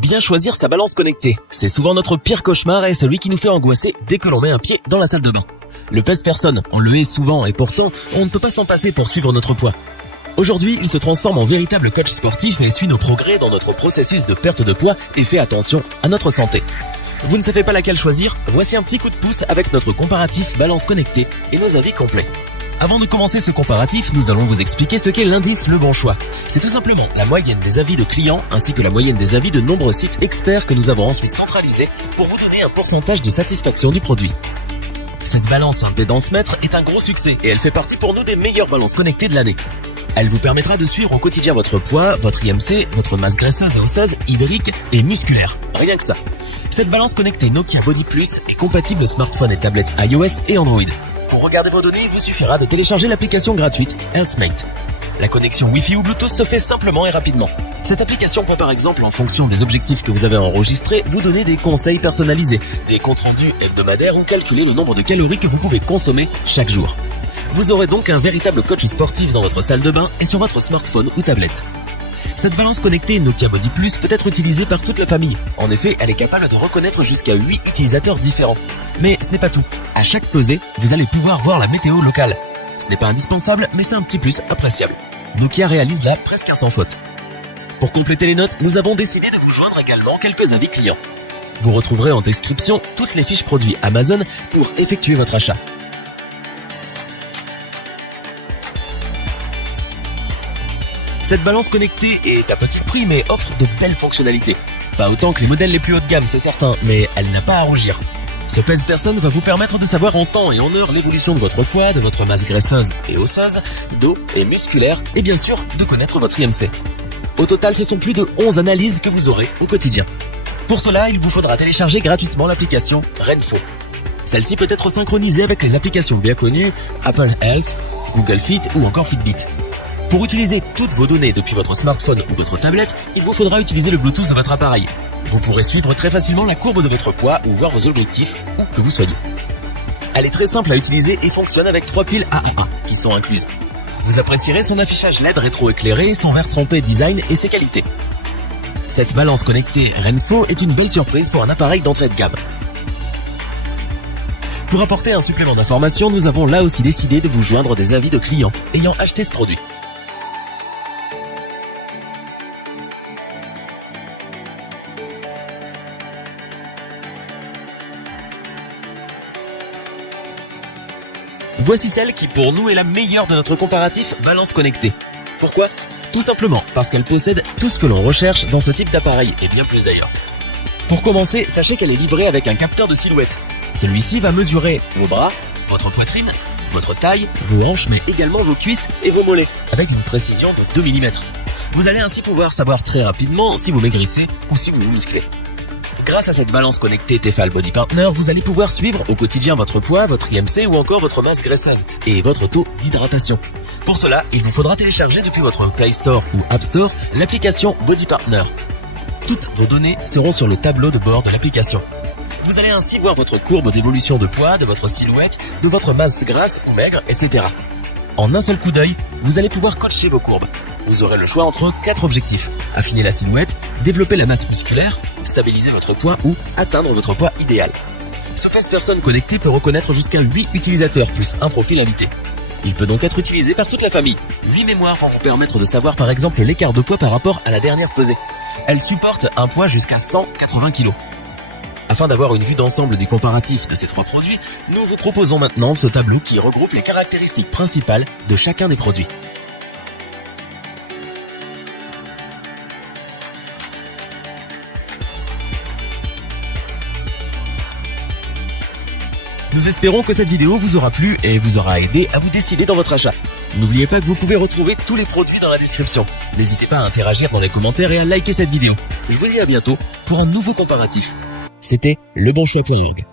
Bien choisir sa balance connectée, c'est souvent notre pire cauchemar et celui qui nous fait angoisser dès que l'on met un pied dans la salle de bain. Le pèse-personne, on le hait souvent et pourtant, on ne peut pas s'en passer pour suivre notre poids. Aujourd'hui, il se transforme en véritable coach sportif et suit nos progrès dans notre processus de perte de poids et fait attention à notre santé. Vous ne savez pas laquelle choisir? Voici un petit coup de pouce avec notre comparatif balance connectée et nos avis complets. Avant de commencer ce comparatif, nous allons vous expliquer ce qu'est l'indice Le Bon Choix. C'est tout simplement la moyenne des avis de clients ainsi que la moyenne des avis de nombreux sites experts que nous avons ensuite centralisés pour vous donner un pourcentage de satisfaction du produit. Cette balance impédance mètre est un gros succès et elle fait partie pour nous des meilleures balances connectées de l'année. Elle vous permettra de suivre au quotidien votre poids, votre IMC, votre masse graisseuse et osseuse, hydrique et musculaire. Rien que ça. Cette balance connectée Nokia Body Plus est compatible smartphone et tablette iOS et Android. Pour regarder vos données, il vous suffira de télécharger l'application gratuite Healthmate. La connexion Wi-Fi ou Bluetooth se fait simplement et rapidement. Cette application peut par exemple, en fonction des objectifs que vous avez enregistrés, vous donner des conseils personnalisés, des comptes rendus hebdomadaires ou calculer le nombre de calories que vous pouvez consommer chaque jour. Vous aurez donc un véritable coach sportif dans votre salle de bain et sur votre smartphone ou tablette. Cette balance connectée Nokia Body Plus peut être utilisée par toute la famille. En effet, elle est capable de reconnaître jusqu'à 8 utilisateurs différents. Mais ce n'est pas tout. À chaque pesée, vous allez pouvoir voir la météo locale. Ce n'est pas indispensable, mais c'est un petit plus appréciable. Nokia réalise là presque sans faute. Pour compléter les notes, nous avons décidé de vous joindre également quelques avis clients. Vous retrouverez en description toutes les fiches produits Amazon pour effectuer votre achat. Cette balance connectée est à petit prix mais offre de belles fonctionnalités. Pas autant que les modèles les plus haut de gamme, c'est certain, mais elle n'a pas à rougir. Ce pèse-personne va vous permettre de savoir en temps et en heure l'évolution de votre poids, de votre masse graisseuse et osseuse, d'eau et musculaire, et bien sûr de connaître votre IMC. Au total, ce sont plus de 11 analyses que vous aurez au quotidien. Pour cela, il vous faudra télécharger gratuitement l'application Renfo. Celle-ci peut être synchronisée avec les applications bien connues Apple Health, Google Fit ou encore Fitbit. Pour utiliser toutes vos données depuis votre smartphone ou votre tablette, il vous faudra utiliser le Bluetooth de votre appareil. Vous pourrez suivre très facilement la courbe de votre poids ou voir vos objectifs où que vous soyez. Elle est très simple à utiliser et fonctionne avec 3 piles AA1 qui sont incluses. Vous apprécierez son affichage LED rétro-éclairé, son verre trempé design et ses qualités. Cette balance connectée Renfo est une belle surprise pour un appareil d'entrée de gamme. Pour apporter un supplément d'information, nous avons là aussi décidé de vous joindre des avis de clients ayant acheté ce produit. Voici celle qui pour nous est la meilleure de notre comparatif balance connectée. Pourquoi? Tout simplement parce qu'elle possède tout ce que l'on recherche dans ce type d'appareil et bien plus d'ailleurs. Pour commencer, sachez qu'elle est livrée avec un capteur de silhouette. Celui-ci va mesurer vos bras, votre poitrine, votre taille, vos hanches mais également vos cuisses et vos mollets avec une précision de 2 mm. Vous allez ainsi pouvoir savoir très rapidement si vous maigrissez ou si vous vous musclez. Grâce à cette balance connectée Tefal Body Partner, vous allez pouvoir suivre au quotidien votre poids, votre IMC ou encore votre masse graisseuse et votre taux d'hydratation. Pour cela, il vous faudra télécharger depuis votre Play Store ou App Store l'application Body Partner. Toutes vos données seront sur le tableau de bord de l'application. Vous allez ainsi voir votre courbe d'évolution de poids, de votre silhouette, de votre masse grasse ou maigre, etc. En un seul coup d'œil, vous allez pouvoir coacher vos courbes. Vous aurez le choix entre 4 objectifs. Affiner la silhouette, développer la masse musculaire, stabiliser votre poids ou atteindre votre poids idéal. Ce pèse-personne connecté peut reconnaître jusqu'à 8 utilisateurs plus un profil invité. Il peut donc être utilisé par toute la famille. 8 mémoires vont vous permettre de savoir par exemple l'écart de poids par rapport à la dernière pesée. Elle supporte un poids jusqu'à 180 kg. Afin d'avoir une vue d'ensemble du comparatif de ces 3 produits, nous vous proposons maintenant ce tableau qui regroupe les caractéristiques principales de chacun des produits. Nous espérons que cette vidéo vous aura plu et vous aura aidé à vous décider dans votre achat. N'oubliez pas que vous pouvez retrouver tous les produits dans la description. N'hésitez pas à interagir dans les commentaires et à liker cette vidéo. Je vous dis à bientôt pour un nouveau comparatif. C'était lebonchoix.org.